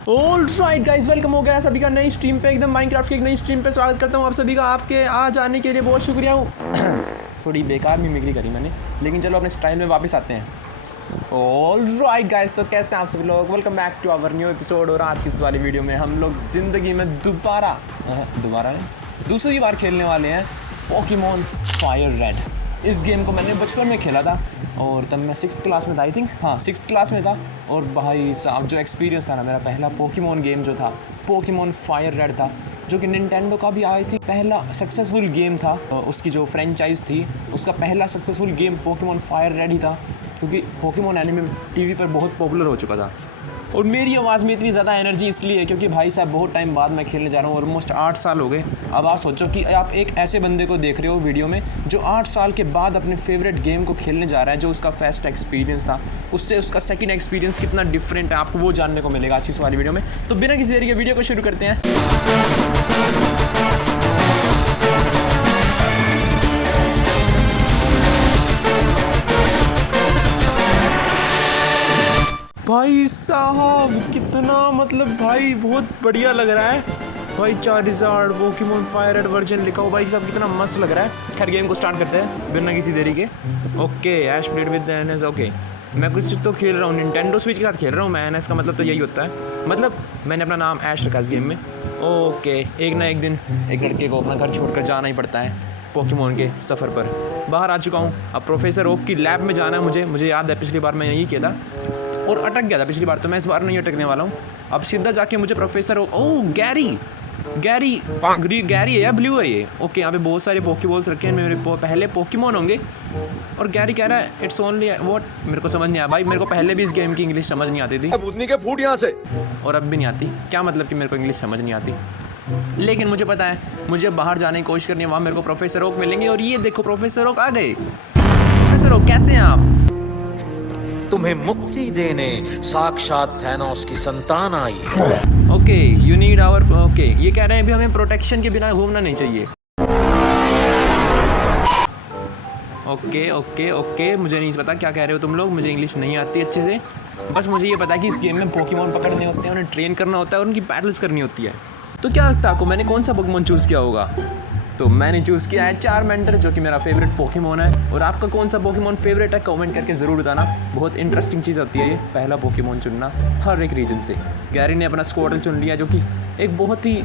Alright guys, welcome हो गया सभी का नई स्ट्रीम पे। एकदम माइनक्राफ्ट की एक नई स्ट्रीम पे स्वागत करता हूँ आप सभी का। आपके आज आने के लिए बहुत शुक्रिया हूँ। थोड़ी बेकार मिमिक्री करी मैंने, लेकिन चलो अपने स्टाइल में वापस आते हैं। ऑलराइट गाइस, तो कैसे हैं आप सभी लोग? Welcome back to our new episode. और आज की इस वाली वीडियो में हम लोग ज़िंदगी में दोबारा दूसरी बार खेलने वाले हैं पोकेमॉन फायर रेड। इस गेम को मैंने बचपन में खेला था और तब मैं 6th क्लास में था, आई थिंक। हाँ, 6th क्लास में था। और भाई साहब, जो एक्सपीरियंस था ना, मेरा पहला पोकेमॉन गेम जो था पोकेमॉन फायर रेड था, जो कि निंटेंडो का भी आई थी पहला सक्सेसफुल गेम था। उसकी जो फ्रेंचाइज थी, उसका पहला successful game Pokemon fire red ही था, क्योंकि पोकेमॉन एनिमे टीवी पर बहुत पॉपुलर हो चुका था। और मेरी आवाज़ में इतनी ज़्यादा एनर्जी इसलिए है क्योंकि भाई साहब बहुत टाइम बाद मैं खेलने जा रहा हूँ। ऑलमोस्ट 8 साल हो गए। अब आप सोचो कि आप एक ऐसे बंदे को देख रहे हो वीडियो में जो 8 साल के बाद अपने फेवरेट गेम को खेलने जा रहा है। जो उसका फर्स्ट एक्सपीरियंस था, उससे उसका सेकंड एक्सपीरियंस कितना डिफरेंट है, आपको वो जानने को मिलेगा आज इस वाली वीडियो में। तो बिना किसी देरी के वीडियो को शुरू करते हैं। भाई साहब कितना, मतलब भाई बहुत बढ़िया लग रहा है भाई। Charged Pokemon fire red version लिखा हो भाई साहब, कितना मस्त लग रहा है। खैर, गेम को स्टार्ट करते हैं बिना किसी देरी के। Okay, Ash played with NS. Okay, मैं कुछ तो खेल रहा हूँ, निंटेंडो स्विच के साथ खेल रहा हूँ मैं। एनएस का मतलब तो यही होता है, मतलब मैंने अपना नाम ऐश रखा इस गेम में। ओके, एक ना एक दिन एक लड़के को अपना घर छोड़कर जाना ही पड़ता है पोकेमॉन के सफ़र पर। बाहर आ चुका हूँ, अब प्रोफेसर ओक की लैब में जाना है मुझे याद है पिछली बार मैं यही किया था और अटक गया था पिछली बार, तो मैं इस बार नहीं अटकने वाला हूँ। अब सीधा जाके मुझे प्रोफेसर गैरी है या ब्लू है ये? ओके, यहाँ पे बहुत सारे पोकेबॉल्स रखे हैं, मेरे पहले पोकेमॉन होंगे। और गैरी कह रहा है इट्स ओनली व्हाट, मेरे को समझ नहीं आया भाई। मेरे को पहले भी इस गेम की इंग्लिश समझ नहीं आती थी, अब उतनी के फूट यहाँ से, और अब भी नहीं आती। क्या मतलब कि मेरे को इंग्लिश समझ नहीं आती, लेकिन मुझे पता है मुझे बाहर जाने की कोशिश करनी है, वहाँ मेरे को प्रोफेसर ओक मिलेंगे। और ये देखो प्रोफेसर ओक आ गए। प्रोफेसर ओक कैसे हैं आप? तुम्हें मुक्ति देने साक्षात थैनोस की संतान आई है। Okay, you need our. Okay, ये कह रहे हैं अभी हमें प्रोटेक्शन के बिना घूमना नहीं चाहिए। ओके, मुझे नहीं पता क्या कह रहे हो तुम लोग, मुझे इंग्लिश नहीं आती अच्छे से। बस मुझे ये पता है कि इस गेम में पोकेमॉन पकड़ने होते हैं, उन्हें ट्रेन करना होता है और उनकी बैटल्स करनी होती है। तो क्या लगता है आपको मैंने कौन सा पोकेमॉन चूज़ किया होगा? तो मैंने चूज़ किया है चारमेंडर, जो कि मेरा फेवरेट पोकेमॉन है। और आपका कौन सा पोकेमॉन फेवरेट है कमेंट करके ज़रूर बताना। बहुत इंटरेस्टिंग चीज़ होती है ये, पहला पोकेमॉन चुनना हर एक रीजन से। गैरी ने अपना स्क्वाडल चुन लिया, जो कि एक बहुत ही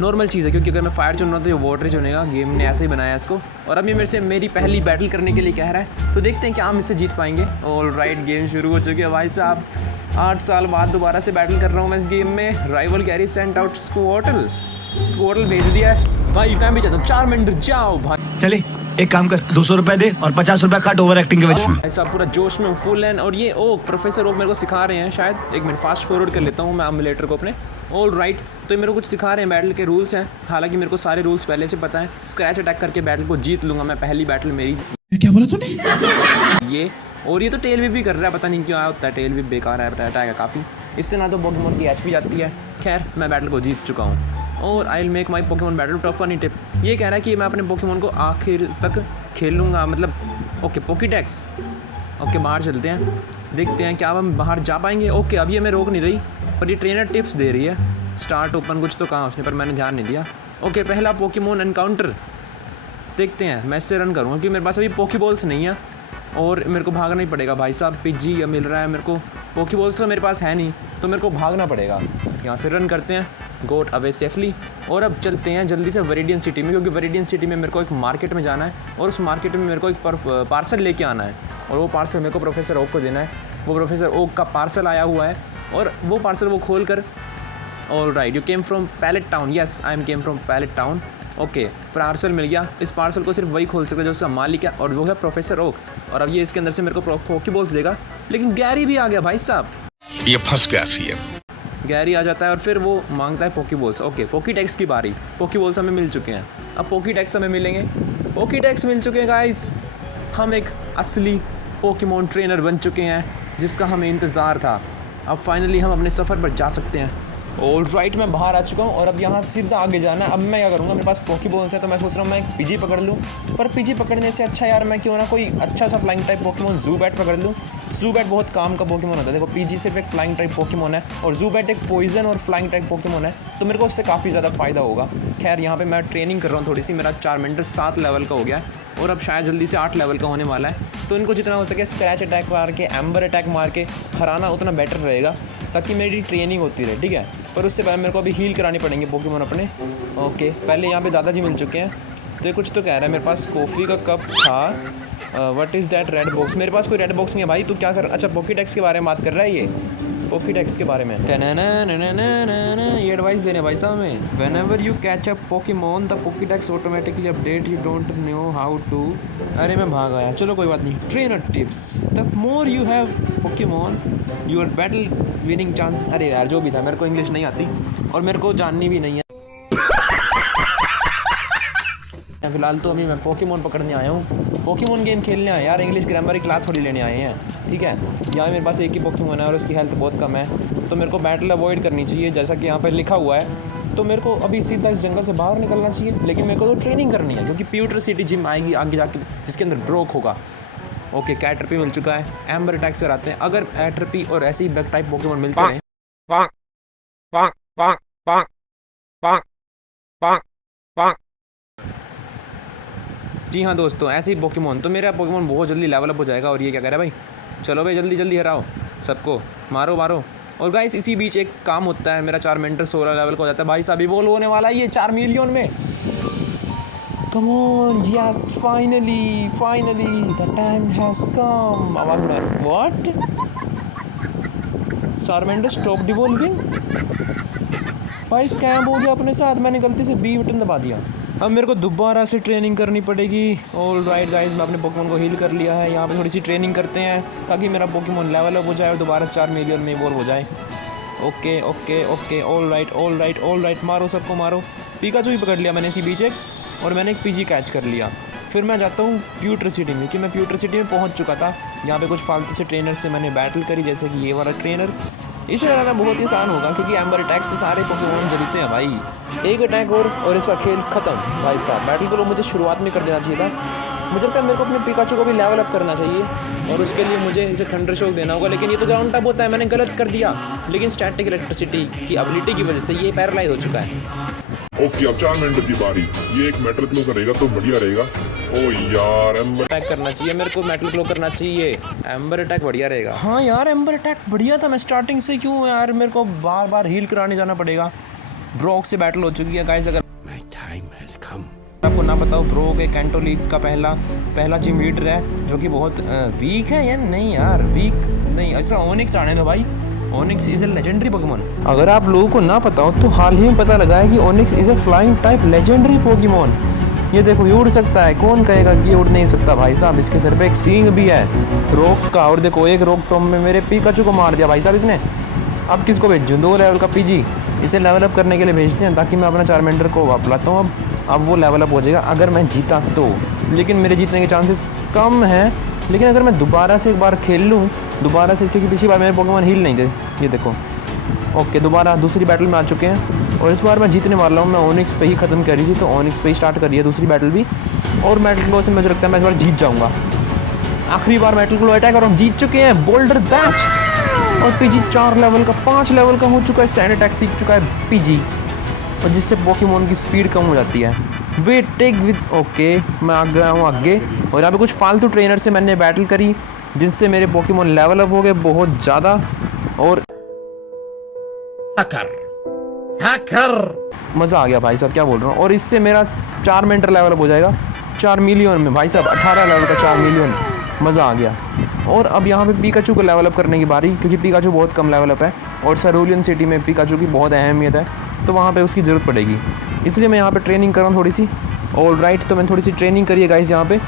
नॉर्मल चीज़ है, क्योंकि अगर मैं फायर चुन रहा हूँ तो ये वाटर चुनेगा। गेम ने ऐसे ही बनाया इसको। और अब ये मेरे से मेरी पहली बैटल करने के लिए कह रहा है, तो देखते हैं क्या हम इससे जीत पाएंगे। ऑलराइट, गेम शुरू हो चुकी है भाई साहब। 8 साल बाद दोबारा से बैटल कर रहा हूँ मैं इस गेम में। राइवल गैरी सेंट आउट स्क्वाडल भेज दिया है भाई। मैं भी चाहता हूँ चारमेंडर जाओ भाई। चले एक काम कर, 200 रुपए दे और 50 रुपए काट ओवर एक्टिंग के वजह। ऐसा पूरा जोश में फुल है। और ये प्रोफेसर ओक मेरे को सिखा रहे हैं शायद। एक मिनट फास्ट फॉरवर्ड कर लेता हूँ मैं एमुलेटर को अपने। ऑलराइट, तो ये मेरे को कुछ सिखा रहे हैं, बैटल के रूल्स हैं। हालांकि मेरे को सारे रूल्स पहले से पता है। स्क्रैच अटैक करके बैटल को जीत लूँगा मैं, पहली बैटल मेरी। क्या बोला तूने? ये तो टेल भी कर रहा है, पता नहीं क्यों आया होता है। टेल भी बेकार है, अटैक है काफ़ी। इससे ना तो पोकेमॉन की एचपी जाती है। खैर, मैं बैटल को जीत चुका हूँ। और I will make my Pokemon battle tough funny tip. ये कह रहा है कि मैं अपने पोकेमॉन को आखिर तक खेलूँगा, मतलब ओके पोकेडेक्स। ओके, बाहर चलते हैं, देखते हैं क्या हम बाहर जा पाएंगे। ओके, अब ये हमें रोक नहीं रही, पर ये ट्रेनर टिप्स दे रही है। स्टार्ट ओपन कुछ तो कहा उसने, पर मैंने ध्यान नहीं दिया। ओके, पहला पोकेमॉन एनकाउंटर देखते हैं। मैं इससे रन करूँगा क्योंकि मेरे पास अभी पोकेबॉल्स नहीं है और मेरे को भागना ही पड़ेगा भाई साहब। पिजी मिल रहा है मेरे को, पोकेबॉल्स तो मेरे पास है नहीं, तो मेरे को भागना पड़ेगा। यहाँ से रन करते हैं, गोट अवे सेफली। और अब चलते हैं जल्दी से वेरिडियन सिटी में, क्योंकि वेरिडियन सिटी में मेरे को एक मार्केट में जाना है और उस मार्केट में मेरे को एक पार्सल लेके आना है। और वो पार्सल मेरे को प्रोफेसर ओक को देना है। वो प्रोफेसर ओक का पार्सल आया हुआ है और वो पार्सल वो खोल कर। All right, you came from Pallet Town. Yes, I am came from Pallet Town. Okay, parcel मिल गया। इस पार्सल को सिर्फ वही खोल सकता है जो उसका मालिक है, और वो है प्रोफेसर ओक। और अब ये इसके अंदर से मेरे को पोकेबॉल्स देगा। लेकिन गैरी भी आ गया भाई साहब, ये फंस गया सीएम। गैरी आ जाता है और फिर वो मांगता है पोकेबॉल्स। ओके, पोकेडेक्स की बारी। पोकेबॉल्स हमें मिल चुके हैं, अब पोकेडेक्स हमें मिलेंगे। पोकेडेक्स मिल चुके हैं गाइस। हम एक असली पोकेमॉन ट्रेनर बन चुके हैं, जिसका हमें इंतज़ार था। अब फाइनली हम अपने सफ़र पर जा सकते हैं। ऑल राइट, मैं बाहर आ चुका हूँ और अब यहाँ सीधा आगे जाना है। अब मैं क्या करूँगा, मेरे पास पोकेबॉल्स है तो मैं सोच रहा हूँ मैं एक पीजी पकड़ लूँ। पर पीजी पकड़ने से अच्छा यार मैं क्यों ना कोई अच्छा सा फ्लाइंग टाइप पोकेमॉन ज़ूबैट पकड़ लूँ। ज़ूबैट बहुत काम का पोकेमॉन होता है। देखो पीजी सिर्फ एक फ्लाइंग टाइप पोकेमॉन है और ज़ूबैट एक पॉइजन और फ्लाइंग टाइप पोकेमॉन है, तो मेरे को उससे काफ़ी ज़्यादा फ़ायदा होगा। खैर यहाँ पे मैं ट्रेनिंग कर रहा हूँ थोड़ी सी। मेरा चार्मेंडर 7 लेवल का हो गया है और अब शायद जल्दी से 8 लेवल का होने वाला है। तो इनको जितना हो सके स्क्रैच अटैक मार के, एम्बर अटैक मार के हराना उतना बेटर रहेगा ताकि मेरी ट्रेनिंग होती रहे, ठीक है। पर उससे पहले मेरे को अभी हील करानी पड़ेंगे पोकेमॉन अपने। ओके, पहले यहाँ पे दादाजी मिल चुके हैं। तो ये कुछ तो कह रहा है, मेरे पास कॉफ़ी का कप था। What is that red box? मेरे पास कोई रेड बॉक्स नहीं है भाई। तू क्या कर, अच्छा पॉकेटेक्स के बारे में बात कर रहा है ये, पॉकेटेक्स के बारे में। ये एडवाइस दे रहे हैं भाई साहब में। Whenever you catch a Pokemon the Pokedex automatically update, you don't know how to. अरे मैं भाग आया, चलो कोई बात नहीं। Trainer tips, the more you have Pokemon your battle winning chance. अरे यार जो भी था, मेरे को इंग्लिश नहीं आती और मेरे को जाननी भी नहीं है। फिलहाल तो अभी मैं पोकेमॉन पकड़ने आया हूँ, पोकेमॉन गेम खेलने आया यार। इंग्लिश ग्रामर की क्लास थोड़ी लेने आए हैं, ठीक है। यहाँ मेरे पास एक ही पोकेमॉन है और उसकी हेल्थ बहुत कम है, तो मेरे को बैटल अवॉइड करनी चाहिए जैसा कि यहाँ पर लिखा हुआ है। तो मेरे को अभी सीधा इस जंगल से बाहर निकलना चाहिए, लेकिन मेरे को तो ट्रेनिंग करनी है क्योंकि प्यूटर सिटी जिम आएगी आगे जाके जिसके अंदर ब्रोक होगा। ओके, कैटरपी मिल चुका है। एम्बर अटैक से आते हैं। अगर कैटरपी और ऐसे ही ब्लैक टाइप पोकेमॉन मिलते हैं। जी हाँ दोस्तों, ऐसे ही पोकेमॉन, तो मेरा पोकेमॉन बहुत जल्दी लेवल अप हो जाएगा। और ये क्या कह रहा है भाई, चलो भाई जल्दी जल्दी हराओ सबको, मारो मारो। और गाइस इसी बीच एक काम होता है, मेरा चार्मेंटर 16 लेवल का हो जाता है। भाई साहब इवॉल्व होने वाला है ये 4 मिलियन में। Come on, yes finally finally the time has come. आवाज में व्हाट, चार्मेंटर स्टॉप डिवॉल्विंग। भाई स्कैम हो गया अपने साथ, मैंने गलती से बी बटन दबा दिया। अब मेरे को दोबारा से ट्रेनिंग करनी पड़ेगी। ऑल राइट गाइस, मैं अपने पोकेमॉन को हील कर लिया है। यहाँ पे थोड़ी सी ट्रेनिंग करते हैं ताकि मेरा पोकेमॉन लेवल अप हो जाए और दोबारा 4 मिलियन में इवॉल्व हो जाए। Okay okay okay, all right all right all right, मारो सबको मारो। पिकाचू भी पकड़ लिया मैंने इसी बीच एक, और मैंने एक पीजी कैच कर लिया। फिर मैं जाता हूँ प्यूटर सिटी में, कि मैं प्यूटर सिटी में पहुँच चुका था। यहाँ पे कुछ फालतू से ट्रेनर से मैंने बैटल करी, जैसे कि ये वाला ट्रेनर। इसे हराना बहुत ही आसान होगा क्योंकि एम्बर अटैक से सारे पोकेमॉन जलते हैं भाई। एक अटैक और इसका खेल खत्म। भाई साहब बैटल तो मुझे शुरुआत में कर देना चाहिए था। मुझे लगता है मेरे को अपने पिकाचू को भी लेवल अप करना चाहिए और उसके लिए मुझे इसे थंडर शॉक देना होगा, लेकिन ये तो ग्राउंड टप होता है, मैंने गलत कर दिया। लेकिन स्टैटिक इलेक्ट्रिसिटी की एबिलिटी की वजह से ये पैरालाइज हो चुका है। ओके, अब चार्मेंटर की बारी। ये एक मेटल ग्लो करेगा तो बढ़िया रहेगा। ओ यार एम्बर अटैक करना चाहिए मेरे को, मेटल ग्लो करना चाहिए। एम्बर अटैक बढ़िया रहेगा। हाँ यार एम्बर अटैक बढ़िया था। मैं स्टार्टिंग से क्यों यार, मेरे को बार बार हील कराने जाना पड़ेगा। ब्रोक से बैटल हो चुकी है गाइस। अगर आपको ना पता हो, ब्रोक एक कैंटो लीग का पहला जिम लीडर है जो कि बहुत वीक है। या नहीं यार वीक नहीं, ऐसा ओनिक्स आने दो भाई। Onyx is a legendary Pokemon. अगर आप लोगों को ना पता हो तो हाल ही में पता लगा है कि onyx is a flying type legendary Pokemon. ये देखो ये उड़ सकता है, कौन कहेगा कि ये उड़ नहीं सकता भाई साहब। इसके सर पे एक सींग भी है रॉक का, और देखो एक रॉक टॉम में मेरे पिकाचू को मार दिया भाई साहब इसने। अब किसको भेजूँ? 2 लेवल का पीजी, इसे लेवल अप करने के लिए भेजते हैं ताकि मैं अपना चार्मेंडर को बुलाता हूँ। अब वो लेवल अप हो जाएगा अगर मैं जीता तो, लेकिन मेरे जीतने के चांसेस कम हैं। लेकिन अगर मैं दोबारा से एक बार खेल लूँ दोबारा से, क्योंकि पिछली बार मेरे पोकेमॉन हील नहीं थे। ये देखो ओके, दोबारा दूसरी बैटल में आ चुके हैं और इस बार मैं जीतने वाला हूँ। मैं ओनिक्स पे ही ख़त्म करी थी तो ओनिक्स पे ही स्टार्ट करी है दूसरी बैटल भी, और मेटल ग्लो से मुझे लगता है मैं इस बार जीत जाऊँगा। आखिरी बार मेटल ग्लो अटैक और हम जीत चुके हैं। बोल्डर बैच और पीजी 4 लेवल का 5 लेवल का हो चुका है। सैंड अटैक सीख चुका है पीजी, और जिससे पोकेमॉन की स्पीड कम हो जाती है। वेट टेक विद ओके, मैं आ गया हूँ आगे। और यहाँ पे कुछ फालतू ट्रेनर से मैंने बैटल करी जिनसे मेरे पोकेमॉन लेवल अप हो गए बहुत ज़्यादा। और मज़ा आ गया भाई साहब, क्या बोल रहा हूँ। और इससे मेरा चार्मेंटर लेवल अप हो जाएगा 4 मिलियन में भाई साहब। 18 लेवल का 4 मिलियन, मज़ा आ गया। और अब यहाँ पे पिकाचू को लेवल अप करने की बारी, क्योंकि पिकाचू बहुत कम लेवल अप है और सरूलियन सिटी में पिकाचू की बहुत अहमियत है, तो वहाँ पे उसकी ज़रूरत पड़ेगी। इसलिए मैं यहाँ पे ट्रेनिंग कर रहा हूँ थोड़ी सी। ऑल राइट, तो मैंने थोड़ी सी ट्रेनिंग करी है गाइस यहाँ पे,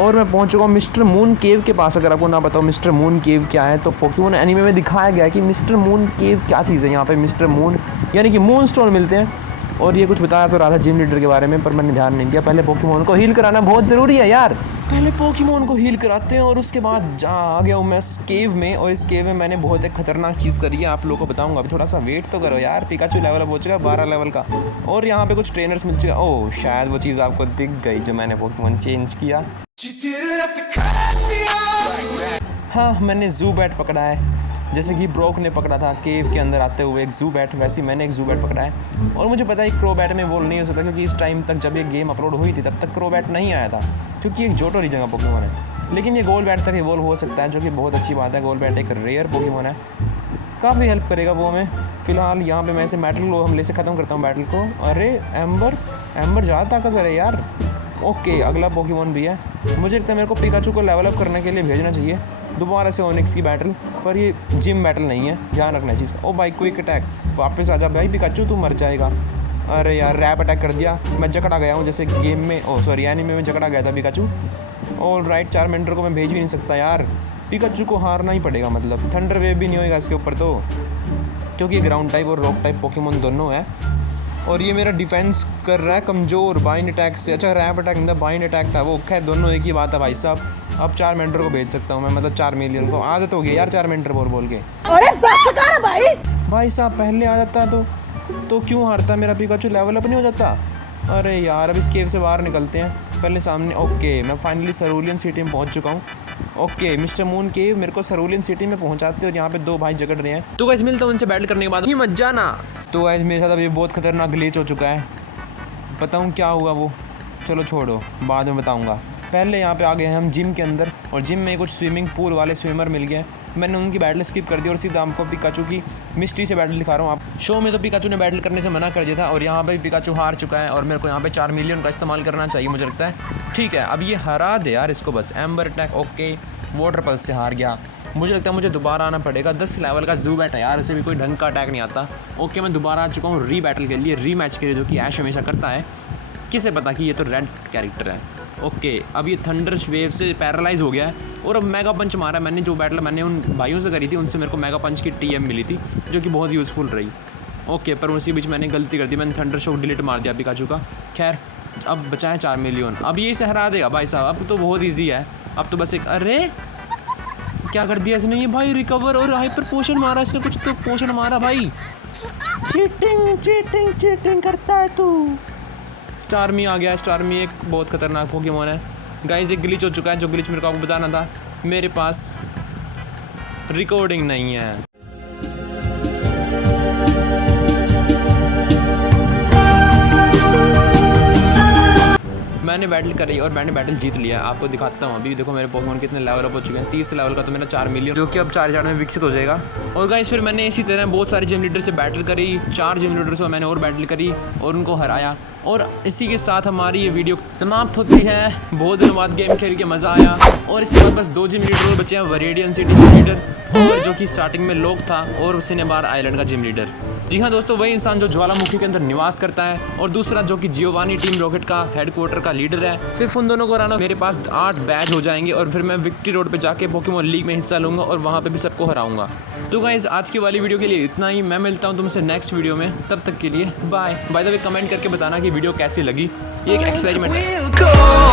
और मैं पहुँच चुका हूँ मिस्टर मून केव के पास। अगर आपको ना पता हो मिस्टर मून केव क्या है, तो पोकेमॉन एनीमे में दिखाया गया है कि मिस्टर मून केव क्या चीज़ है। यहाँ पे मिस्टर मून यानी कि मून स्टोन मिलते हैं, और ये कुछ बताया तो रहा था जिम लीडर के बारे में, पर मैंने ध्यान नहीं दिया। पहले पोकेमॉन को हील कराना बहुत ज़रूरी है यार। पहले पोकेमोन को हील कराते हैं और उसके बाद आ गया हूँ मैं इस केव में। और इस केव में मैंने बहुत एक खतरनाक चीज़ करी है, आप लोगों को बताऊंगा। अभी थोड़ा सा वेट तो करो यार, पिकाचू लेवल अप हो चुका 12 लेवल का और यहाँ पे कुछ ट्रेनर्स मिल चुका। ओह शायद वो चीज़ आपको दिख गई जो मैंने पोकेमोन चेंज किया। हाँ, मैंने जू बैट पकड़ा है, जैसे कि ब्रोक ने पकड़ा था केव के अंदर आते हुए एक जू बैट, वैसे ही मैंने एक जू बैट पकड़ा है। और मुझे पता है क्रो बैट में वोल नहीं हो सकता, क्योंकि इस टाइम तक जब ये गेम अपलोड हुई थी तब तक क्रो बैट नहीं आया था, क्योंकि एक जोटो रीजन का पोकेमोन है। लेकिन ये गोल बैट तक इवॉल्व हो सकता है, जो कि बहुत अच्छी बात है। गोल बैट एक रेयर पोकेमोन है, काफ़ी हेल्प करेगा वो हमें। फिलहाल यहाँ पे मैं इसे मेटल को हमले से ख़त्म करता हूँ बैटल को। अरे एम्बर ज़्यादा ताकतवर है यार। ओके, अगला पोकेमोन भी है। मुझे लगता है मेरे को पिकाचू को लेवल अप करने के लिए भेजना चाहिए दोबारा से ओनिक्स की बैटल, पर ये जिम बैटल नहीं है, ध्यान रखना है चीज़ का। ओ भाई क्विक अटैक, वापस आ जा भाई पिकाचू, तू मर जाएगा। अरे यार रैप अटैक कर दिया, मैं जकड़ा गया हूँ जैसे गेम में, ओ सॉरी एनीमे में जकड़ा गया था पिकाचू। ऑल राइट, चारमेंडर को मैं भेज भी नहीं सकता यार, पिकाचू को हारना ही पड़ेगा। मतलब थंडर वेव भी नहीं होएगा इसके ऊपर तो, क्योंकि ग्राउंड टाइप और रॉक टाइप पोकेमोन दोनों है। और ये मेरा डिफेंस कर रहा है कमज़ोर बाइंड अटैक से। अच्छा रैप अटैक नहीं था, बाइंड अटैक था वो। खैर दोनों एक ही बात है भाई साहब। अब चारमेंडर को भेज सकता हूँ मैं, मतलब 4 मिलियन को। आदत हो गई यार चारमेंडर बोल के। अरे बस कर भाई साहब पहले आ जाता तो क्यों हारता, मेरा पिकाचू लेवल अप नहीं हो जाता। अरे यार अब इस केव से बाहर निकलते हैं पहले सामने। ओके, मैं फाइनली सरूलियन सिटी में पहुंच चुका हूँ। ओके, मिस्टर मून केव मेरे को सरूलियन सिटी में पहुंचाते और यहाँ पे 2 भाई झगड़ रहे हैं। तो गाइस मिलता हूँ उनसे बैटल करने के बाद, ही मत जाना। तो गाइस मेरे साथ अब ये बहुत खतरनाक ग्लिच हो चुका है, बताऊँ क्या हुआ वो, चलो छोड़ो बाद में बताऊँगा। पहले यहाँ पे आ गए हैं हम जिम के अंदर, और जिम में कुछ स्विमिंग पूल वाले स्विमर मिल गए। मैंने उनकी बैटल स्किप कर दी और सीधा आपको पिकाचू की मिस्ट्री से बैटल दिखा रहा हूँ। आप शो में तो पिकाचू ने बैटल करने से मना कर दिया था, और यहाँ पे पिकाचू हार चुका है और मेरे को यहाँ पे 4 मिलियन का इस्तेमाल करना चाहिए मुझे लगता है। ठीक है, अब ये हरा दे यार इसको बस। Amber attack okay, water pulse से हार गया। मुझे लगता है मुझे दोबारा आना पड़ेगा। 10 लेवल का जू बैट है यार, इसे भी कोई ढंग का अटैक नहीं आता। ओके, मैं दोबारा आ चुका हूँ री बैटल के लिए, री मैच के लिए, जो कि ऐश हमेशा करता है। किसे पता कि ये तो रेड कैरेक्टर है। ओके, अब ये थंडर वेव से पैरालाइज हो गया है और अब मेगा पंच मारा है मैंने। जो बैटल मैंने उन भाइयों से करी थी उनसे मेरे को मेगा पंच की TM मिली थी, जो कि बहुत यूज़फुल रही। ओके, पर उसी बीच मैंने गलती कर दी, मैंने थंडर शॉक डिलीट मार दिया पिकाचू का। खैर अब बचा है 4 मिलियन। अब ये इसे हरा देगा भाई साहब, अब तो बहुत ईजी है। अब तो बस एक, अरे क्या कर दिया इसने, ये भाई रिकवर और हाइपर पोशन मारा इसने, कुछ तो पोशन मारा भाई। चीटिंग करता है तू। स्टारमी आ गया। स्टारमी एक बहुत खतरनाक पोकेमोन है गाइस। एक ग्लिच हो चुका है, जो ग्लिच मेरे को आपको बताना था, मेरे पास रिकॉर्डिंग नहीं है। मैंने बैटल करी और मैंने बैटल जीत लिया। आपको दिखाता हूँ अभी, देखो मेरे पोकेमोन कितने लेवल अप हो चुके हैं। 30 लेवल का तो मेरा 4 मिलियन, जो कि अब 4 में विकसित हो जाएगा। और गाइस फिर मैंने इसी तरह बहुत सारे जिम लीडर से बैटल करी, 4 जिम लीडर से मैंने और बैटल करी और उनको हराया। और इसी के साथ हमारी ये वीडियो समाप्त होती है। बहुत दिनों बाद गेम खेल के मज़ा आया। और इसके बाद बस 2 जिम लीडर और बचे हैं, वरेडियन सिटी जिम लीडर और जो कि स्टार्टिंग में लोग था, और सिनेबार आइलैंड का जिम लीडर। जी हाँ दोस्तों, वही इंसान जो ज्वालामुखी के अंदर निवास करता है, और दूसरा जो कि जियोवानी टीम रॉकेट का हेडक्वार्टर का लीडर है। सिर्फ उन दोनों को हराना, मेरे पास 8 बैज हो जाएंगे और फिर मैं विक्ट्री रोड पे जाके पोकेमोन लीग में हिस्सा लूँगा और वहाँ पे भी सबको हराऊंगा। तो गाइस आज की वाली वीडियो के लिए इतना ही। मैं मिलता हूँ तुमसे नेक्स्ट वीडियो में, तब तक के लिए bye. By the way comment करके बताना कि वीडियो कैसी लगी। ये एक एक्सपेरिमेंट है।